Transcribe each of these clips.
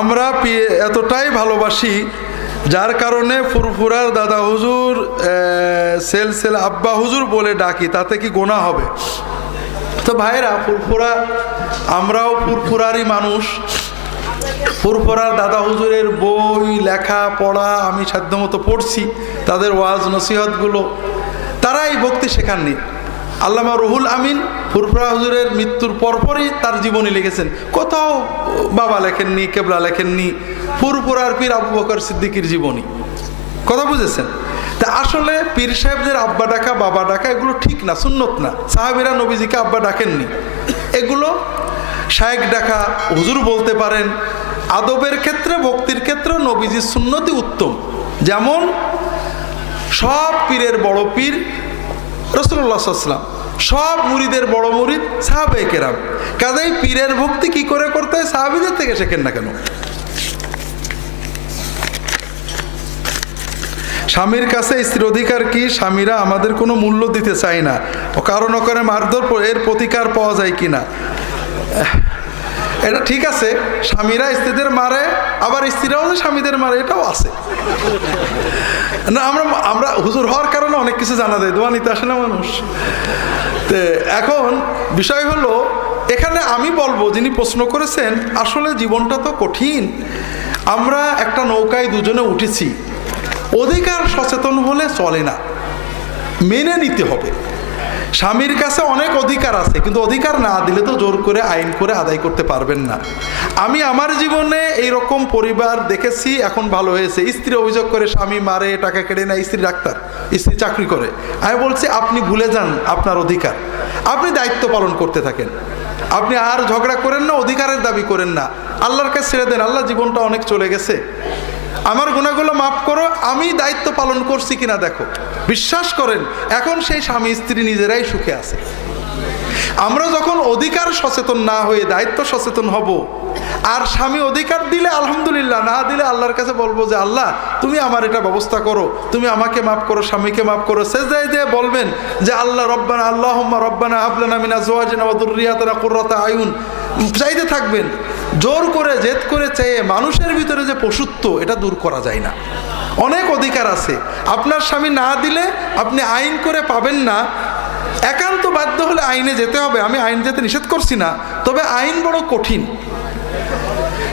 আমরা এতটাই ভালোবাসি, যার কারণে ফুরফুরার দাদা হুজুর সেল সেল আব্বা হুজুর বলে ডাকি, তাতে কি গোনা হবে? তো ভাইরা ফুরফুরা, আমরাও ফুরফুরারই মানুষ। ফুরফুরার দাদা হুজুরের বই, লেখা, পড়া আমি সাধ্যমতো পড়ছি, তাদের ওয়াজ, নসিহতগুলো, তারাই ভক্তি শেখাননি। আল্লামা রুহুল আমিন ফুরফুরা হুজুরের মৃত্যুর পরপরই তার জীবনী লিখেছেন। কোথাও বাবা লেখেননি, কেবলা লেখেননি, ফুরফুরার পীর আবু বকর সিদ্দিকির জীবনী। কথা বুঝেছেন? তা আসলে পীর সাহেবদের আব্বা ডাকা, বাবা ডাকা এগুলো ঠিক না, সুন্নত না। সাহাবিরা নবীজিকে আব্বা ডাকেননি। এগুলো শায়েক ডাকা হুজুর বলতে পারেন, আদবের ক্ষেত্রে, ভক্তির ক্ষেত্রে নবীজির সুন্নতি উত্তম। যেমন সব পীরের বড় পীর রসুল্লাহ সাল্লাম সব মুরিদের বড় মুরিদ সাহাবে কেরাম। কাজেই পীরের ভক্তি কি করে করতে হয়? সাহাবিদের থেকে শেখেন না কেন? স্বামীর কাছে স্ত্রীর অধিকার কি? স্বামীরা আমাদের কোনো মূল্য দিতে চায় না। কারণ করে মারধর এর প্রতিকার পাওয়া যায় কি না এটা ঠিক আছে, স্বামীরা স্ত্রীদের মারে, আবার স্ত্রীরাও যে স্বামীদের মারে, এটাও আছে। না, আমরা আমরা হুজুর হওয়ার কারণে অনেক কিছু জানা যায়, দোয়া নিতে আসে না মানুষ। তো এখন বিষয় হলো, এখানে আমি বলব, যিনি প্রশ্ন করেছেন, আসলে জীবনটা তো কঠিন। আমরা একটা নৌকায় দুজনে উঠেছি। অধিকার সচেতন হলে চলে না। মেনে নিতে হবে। স্বামীর কাছে অনেক অধিকার আছে, কিন্তু অধিকার না দিলে তো জোর করে আইন করে আদায় করতে পারবেন না। আমি আমার জীবনে এই রকম পরিবার দেখেছি, এখন ভালো হয়েছে। স্ত্রী অভিযোগ করে স্বামী মারে, টাকা কেড়ে নেয়, স্ত্রী ডাক্তার, স্ত্রী চাকরি করে। আমি বলছি, আপনি ভুলে যান আপনার অধিকার। আপনি দায়িত্ব পালন করতে থাকেন। আপনি আর ঝগড়া করেন না, অধিকারের দাবি করেন না। আল্লাহর কাছে ছেড়ে দেন, আল্লাহ জীবনটা অনেক চলে গেছে। আমার গুণাগুলো মাফ করো, আমি দায়িত্ব পালন করছি কিনা দেখো। বিশ্বাস করেন, এখন সেই স্বামী স্ত্রী নিজেরাই সুখে আছে। আমরা যখন অধিকার সচেতন না হয়ে দায়িত্ব সচেতন হব, আর স্বামী অধিকার দিলে আলহামদুলিল্লাহ, না দিলে আল্লাহর কাছে বলব যে, আল্লাহ, তুমি আমার এটা ব্যবস্থা করো, তুমি আমাকে মাফ করো, স্বামীকে মাফ করো। সে যায় যে বলবেন যে, আল্লাহ রব্বানা আল্লাহ রব্বানা আবলানা মিনা জোয়াজিনা ওয়াদুরিয়াতানা কুররাতা আয়ুন। চাইতে থাকবেন জোর করে, জেদ করে চেয়ে মানুষের ভিতরে যে পশুত্ব, এটা দূর করা যায় না। অনেক অধিকার আছে। আপনার স্বামী না দিলে আপনি আইন করে পাবেন না। একান্ত বাধ্য হলে আইনে যেতে হবে। আমি আইন যেতে নিষেধ করছি না, তবে আইন বড় কঠিন।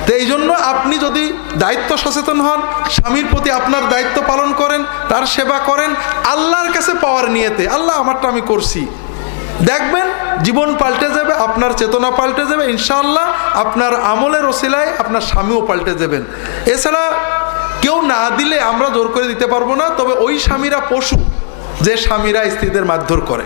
তো এই জন্য আপনি যদি দায়িত্ব সচেতন হন, স্বামীর প্রতি আপনার দায়িত্ব পালন করেন, তার সেবা করেন, আল্লাহর কাছে পাওয়ার নিয়েতে, আল্লাহ আমারটা আমি করছি। দেখবেন, জীবন পাল্টে যাবে, আপনার চেতনা পাল্টে যাবে, ইনশাআল্লাহ আপনার আমলের ওসিলায় আপনার স্বামীও পাল্টে যাবেন। এছাড়া কেউ না দিলে আমরা জোর করে দিতে পারব না, তবে ওই স্বামীরা পশু, যে স্বামীরা স্ত্রীদের মারধর করে।